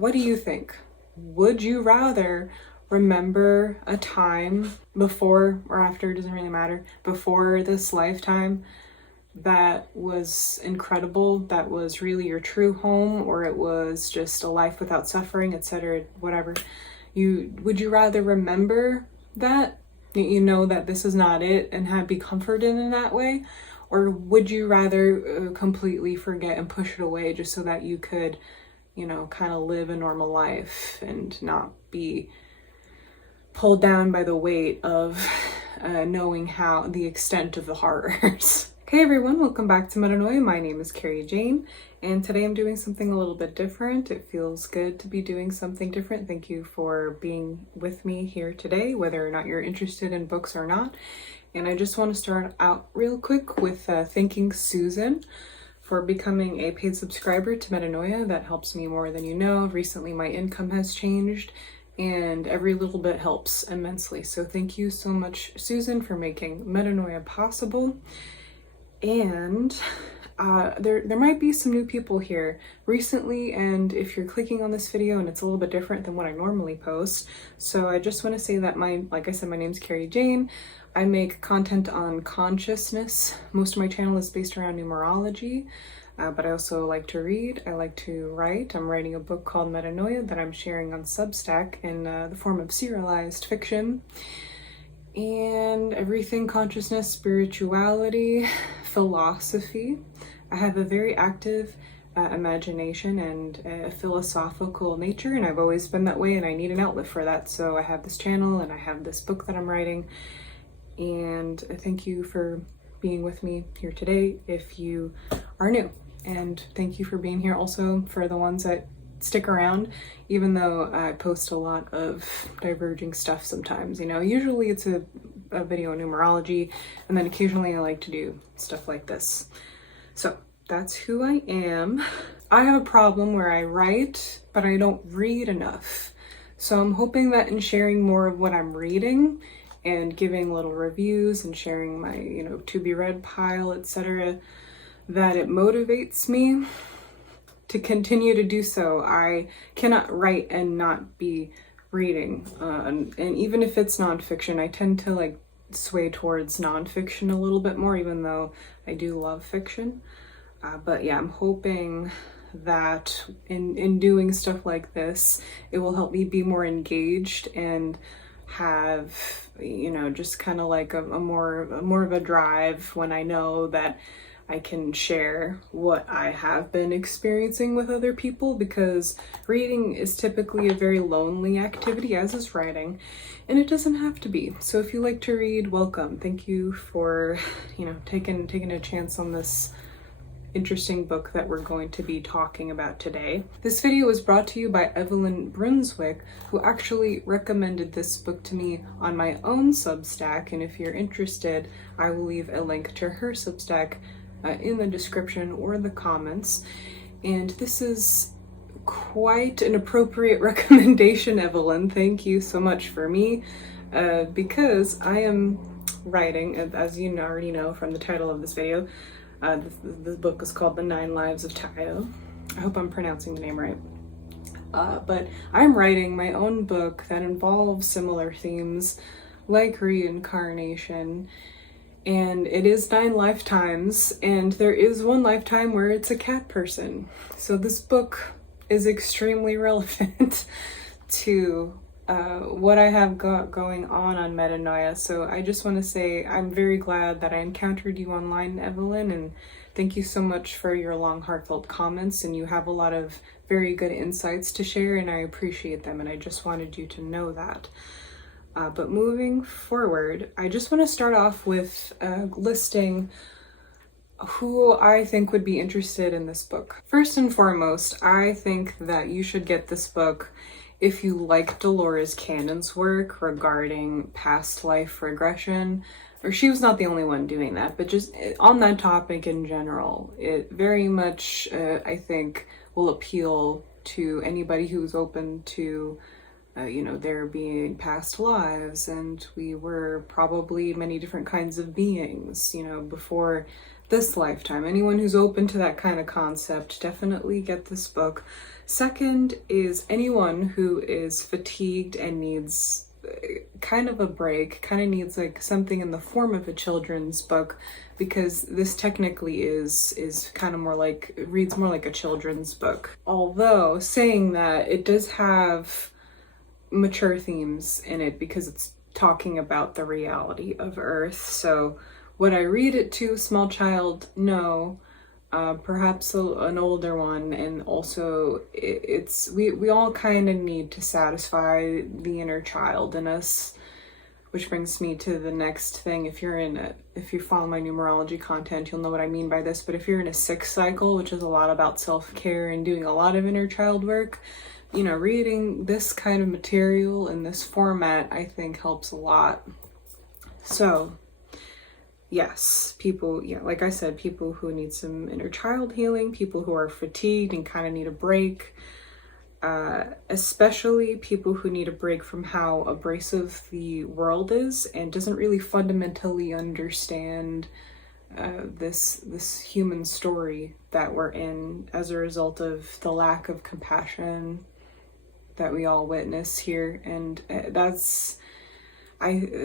what do you think? Would you rather remember a time before or after, doesn't really matter, before this lifetime that was incredible, that was really your true home, or it was just a life without suffering, etc., whatever? Would you rather remember that, you know, that this is not it, and be comforted in that way? Or would you rather completely forget and push it away just so that you could, you know, kind of live a normal life and not be pulled down by the weight of knowing how the extent of the horrors? Hey everyone, welcome back to Metanoia. My name is Kerry Jane, and today I'm doing something a little bit different. It feels good to be doing something different. Thank you for being with me here today, whether or not you're interested in books or not. And I just want to start out real quick with thanking Susan for becoming a paid subscriber to Metanoia. That helps me more than you know. Recently my income has changed, and every little bit helps immensely. So thank you so much, Susan, for making Metanoia possible. And there might be some new people here recently, and if you're clicking on this video and it's a little bit different than what I normally post, so I just want to say that like I said, my name's Kerry Jane. I make content on consciousness. Most of my channel is based around numerology, but I also like to read. I like to write. I'm writing a book called Metanoia that I'm sharing on Substack in the form of serialized fiction. And everything consciousness, spirituality, philosophy. I have a very active imagination and a philosophical nature, and I've always been that way, and I need an outlet for that. So I have this channel and I have this book that I'm writing, and thank you for being with me here today if you are new, and thank you for being here also for the ones that stick around, even though I post a lot of diverging stuff sometimes. You know, usually it's a video on numerology, and then occasionally I like to do stuff like this. So that's who I am. I have a problem where I write, but I don't read enough. So I'm hoping that in sharing more of what I'm reading and giving little reviews and sharing my, you know, to be read pile, etc., that it motivates me to continue to do so. I cannot write and not be reading. And even if it's nonfiction, I tend to like sway towards nonfiction a little bit more, even though I do love fiction. But yeah, I'm hoping that in doing stuff like this, it will help me be more engaged and have, you know, just kind of like a more of a drive when I know that I can share what I have been experiencing with other people, because reading is typically a very lonely activity, as is writing, and it doesn't have to be. So if you like to read, welcome. Thank you for, you know, taking a chance on this interesting book that we're going to be talking about today. This video was brought to you by Evelyn Brunswick, who actually recommended this book to me on my own Substack, and if you're interested, I will leave a link to her Substack in the description or the comments. And this is quite an appropriate recommendation, Evelyn. Thank you so much for me, because I am writing, as you already know from the title of this video. This book is called The 9 Lives of Tayo. I hope I'm pronouncing the name right. But I'm writing my own book that involves similar themes like reincarnation, and it is 9 lifetimes, and there is one lifetime where it's a cat person. So this book is extremely relevant to what I have got going on Metanoia. So I just want to say I'm very glad that I encountered you online, Evelyn, and thank you so much for your long, heartfelt comments, and you have a lot of very good insights to share, and I appreciate them, and I just wanted you to know that. But moving forward, I just want to start off with listing who I think would be interested in this book. First and foremost, I think that you should get this book if you like Dolores Cannon's work regarding past life regression. Or she was not the only one doing that, but just on that topic in general, it very much, I think, will appeal to anybody who's open to you know, there being past lives, and we were probably many different kinds of beings, you know, before this lifetime. Anyone who's open to that kind of concept, definitely get this book. Second is anyone who is fatigued and needs kind of a break, kind of needs like something in the form of a children's book, because this technically is kind of more like, it reads more like a children's book. Although saying that, it does have mature themes in it because it's talking about the reality of Earth. So would I read it to a small child? No. Perhaps an older one. And also we all kind of need to satisfy the inner child in us, which brings me to the next thing. If you follow my numerology content, you'll know what I mean by this, but if you're in a 6 cycle, which is a lot about self-care and doing a lot of inner child work, reading this kind of material in this format, I think helps a lot. So yes, people, like I said, people who need some inner child healing, people who are fatigued and kind of need a break, especially people who need a break from how abrasive the world is and doesn't really fundamentally understand this human story that we're in as a result of the lack of compassion that we all witness here. And that's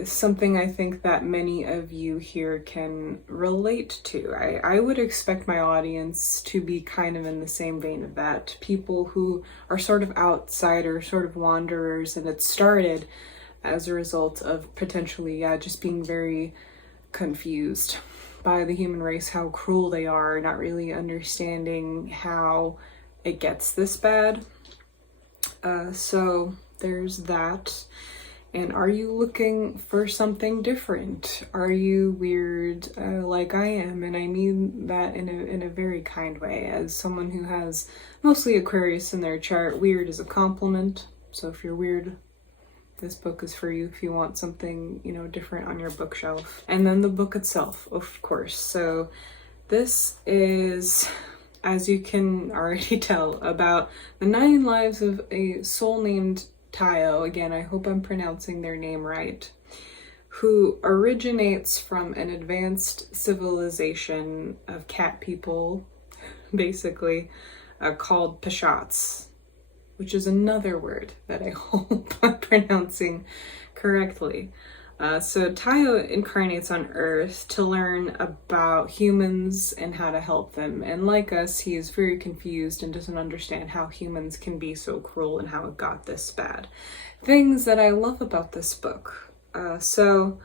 something I think that many of you here can relate to. I would expect my audience to be kind of in the same vein of that. People who are sort of outsiders, sort of wanderers, and it started as a result of potentially, just being very confused by the human race, how cruel they are, not really understanding how it gets this bad. So there's that. And are you looking for something different? Are you weird like I am? And I mean that in a very kind way. As someone who has mostly Aquarius in their chart, weird is a compliment. So if you're weird, this book is for you if you want something, different on your bookshelf. And then the book itself, of course. So this is, as you can already tell, about the 9 lives of a soul named Tayo. Again, I hope I'm pronouncing their name right, who originates from an advanced civilization of cat people, basically, called Pashats, which is another word that I hope I'm pronouncing correctly. So Tayo incarnates on Earth to learn about humans and how to help them. And like us, he is very confused and doesn't understand how humans can be so cruel and how it got this bad. Things that I love about this book. So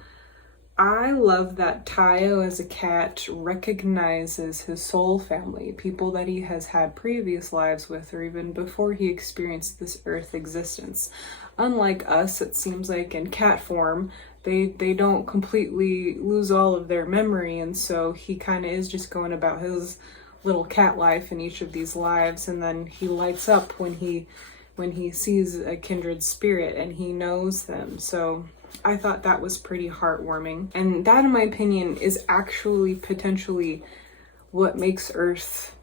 I love that Tayo as a cat recognizes his soul family, people that he has had previous lives with, or even before he experienced this Earth existence. Unlike us, it seems like in cat form, they don't completely lose all of their memory, and so he kind of is just going about his little cat life in each of these lives, and then he lights up when he sees a kindred spirit and he knows them. So I thought that was pretty heartwarming, and that, in my opinion, is actually potentially what makes Earth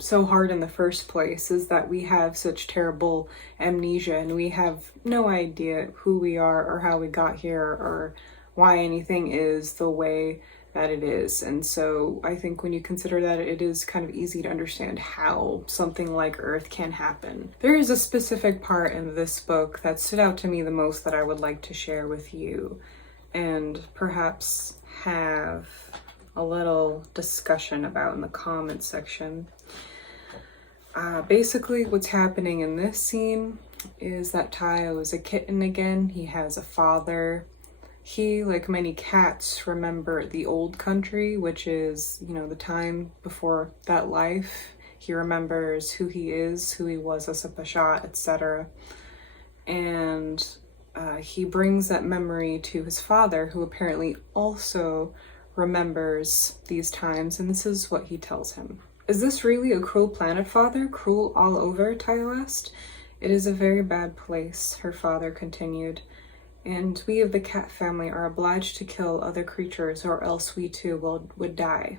so hard in the first place, is that we have such terrible amnesia and we have no idea who we are or how we got here or why anything is the way that it is. And so I think when you consider that, it is kind of easy to understand how something like Earth can happen. There is a specific part in this book that stood out to me the most that I would like to share with you and perhaps have a little discussion about in the comments section. Basically what's happening in this scene is that Tayo is a kitten again. He has a father. He, like many cats, remember the old country, which is, the time before that life. He remembers who he is, who he was as a Pashat, etc. And he brings that memory to his father, who apparently also remembers these times, and this is what he tells him. "Is this really a cruel planet, father? Cruel all over?" Tayo asked. "It is a very bad place," her father continued, "and we of the cat family are obliged to kill other creatures, or else we too would die."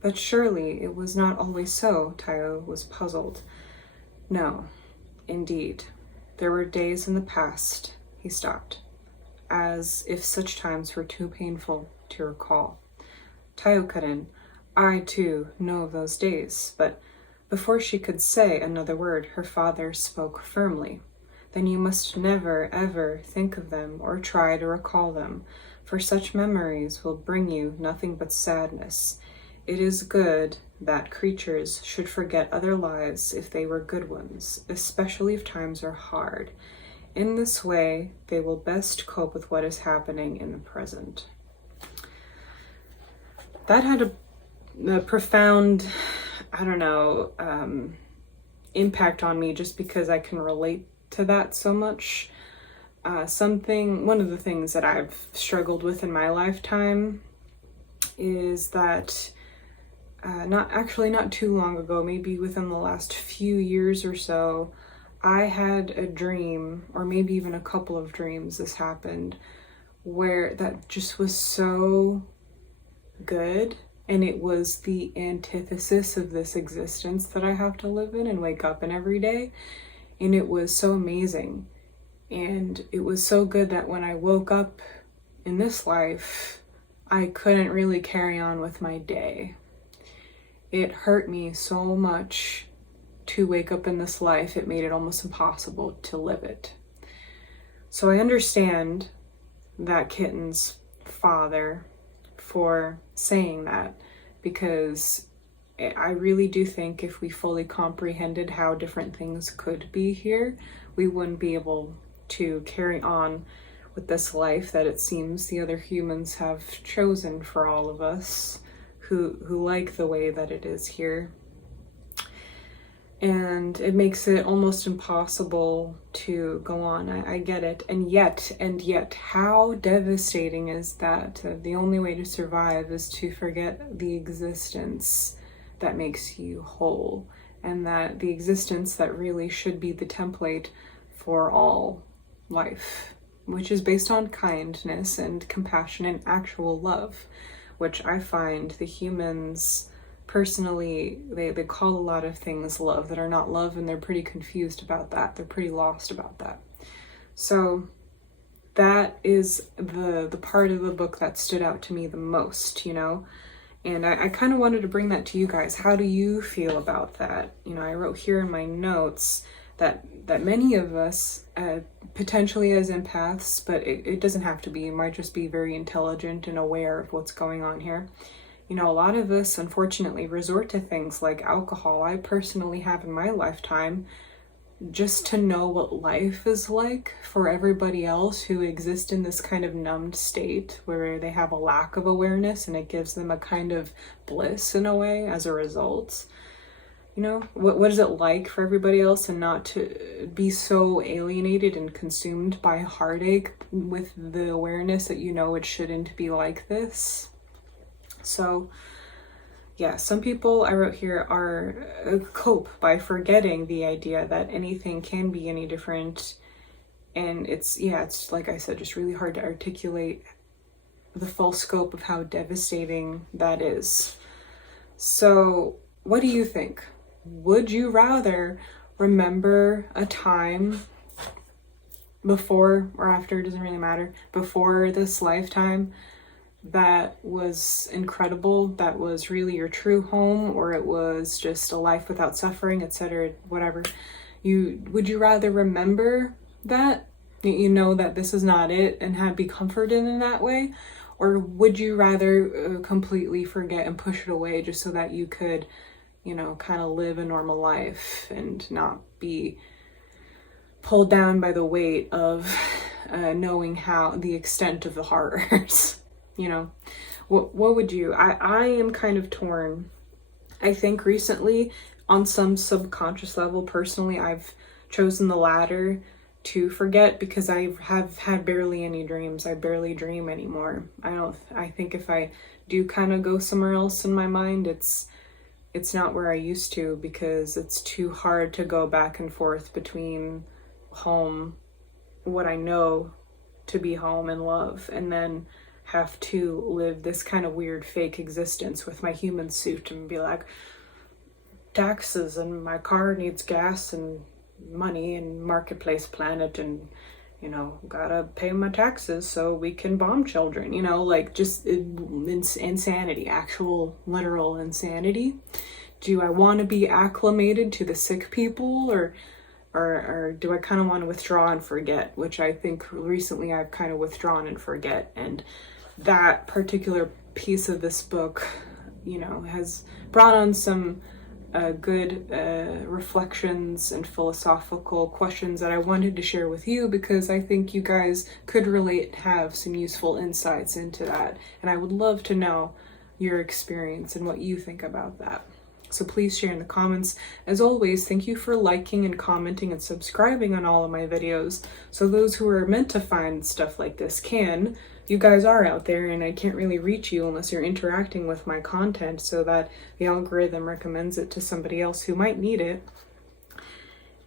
"But surely it was not always so," Tayo was puzzled. "No, indeed. There were days in the past," he stopped, as if such times were too painful to recall. Tayokarin, I too know of those days. But before she could say another word, her father spoke firmly. Then you must never, ever think of them or try to recall them, for such memories will bring you nothing but sadness. It is good that creatures should forget other lives if they were good ones, especially if times are hard. In this way, they will best cope with what is happening in the present. That had a profound, impact on me, just because I can relate to that so much. One of the things that I've struggled with in my lifetime is that not too long ago, maybe within the last few years or so, I had a dream, or maybe even a couple of dreams, this happened, where that just was so good, and it was the antithesis of this existence that I have to live in and wake up in every day, and it was so amazing. And it was so good that when I woke up in this life, I couldn't really carry on with my day. It hurt me so much to wake up in this life, it made it almost impossible to live it. So I understand that kitten's father for saying that, because I really do think if we fully comprehended how different things could be here, we wouldn't be able to carry on with this life that it seems the other humans have chosen for all of us who like the way that it is here. And it makes it almost impossible to go on. I get it. And yet, how devastating is that? The only way to survive is to forget the existence that makes you whole, and that the existence that really should be the template for all life, which is based on kindness and compassion and actual love, which I find the humans personally, they call a lot of things love that are not love, and they're pretty confused about that. They're pretty lost about that. So that is the part of the book that stood out to me the most, and I kind of wanted to bring that to you guys. How do you feel about that? I wrote here in my notes that many of us, potentially as empaths, but it doesn't have to be, you might just be very intelligent and aware of what's going on here. A lot of us, unfortunately, resort to things like alcohol. I personally have in my lifetime, just to know what life is like for everybody else who exists in this kind of numbed state where they have a lack of awareness, and it gives them a kind of bliss in a way as a result. What is it like for everybody else, and not to be so alienated and consumed by heartache with the awareness that it shouldn't be like this. So yeah, some people, I wrote here, are cope by forgetting the idea that anything can be any different. And it's like I said, just really hard to articulate the full scope of how devastating that is. So what do you think? Would you rather remember a time before or after, it doesn't really matter, before this lifetime that was incredible, that was really your true home, or it was just a life without suffering, etc., whatever? Would you rather remember that, that this is not it, and be comforted in that way? Or would you rather completely forget and push it away just so that you could, kind of live a normal life and not be pulled down by the weight of knowing how the extent of the horrors? What would you? I am kind of torn. I think recently, on some subconscious level, personally, I've chosen the latter, to forget, because I have had barely any dreams. I barely dream anymore. I think if I do kind of go somewhere else in my mind, it's not where I used to, because it's too hard to go back and forth between home, what I know to be home and love, and then have to live this kind of weird fake existence with my human suit and be like, taxes, and my car needs gas and money and marketplace planet, and you know, gotta pay my taxes so we can bomb children, you know, like just insanity, actual literal insanity. Do I want to be acclimated to the sick people, or do I kind of want to withdraw and forget, which I think recently I've kind of withdrawn and forget. And that particular piece of this book, you know, has brought on some good reflections and philosophical questions that I wanted to share with you, because I think you guys could relate, have some useful insights into that. And I would love to know your experience and what you think about that. So please share in the comments. As always, thank you for liking and commenting and subscribing on all of my videos, so those who are meant to find stuff like this can. You guys are out there, and I can't really reach you unless you're interacting with my content so that the algorithm recommends it to somebody else who might need it.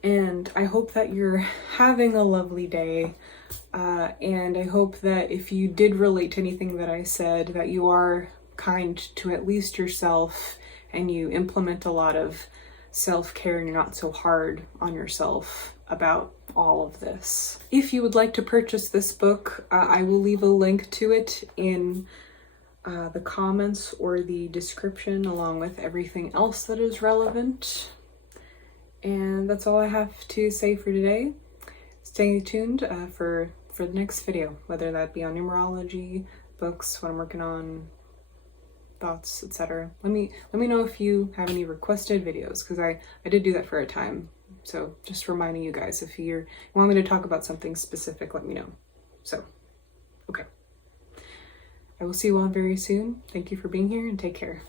And I hope that you're having a lovely day. And I hope that if you did relate to anything that I said, that you are kind to at least yourself, and you implement a lot of self-care and you're not so hard on yourself about all of this. If you would like to purchase this book, I will leave a link to it in the comments or the description, along with everything else that is relevant. And that's all I have to say for today. Stay tuned for the next video, whether that be on numerology, books, what I'm working on, thoughts, etc. Let me know if you have any requested videos, because I did do that for a time. So just reminding you guys, if you want me to talk about something specific, let me know. So, okay. I will see you all very soon. Thank you for being here, and take care.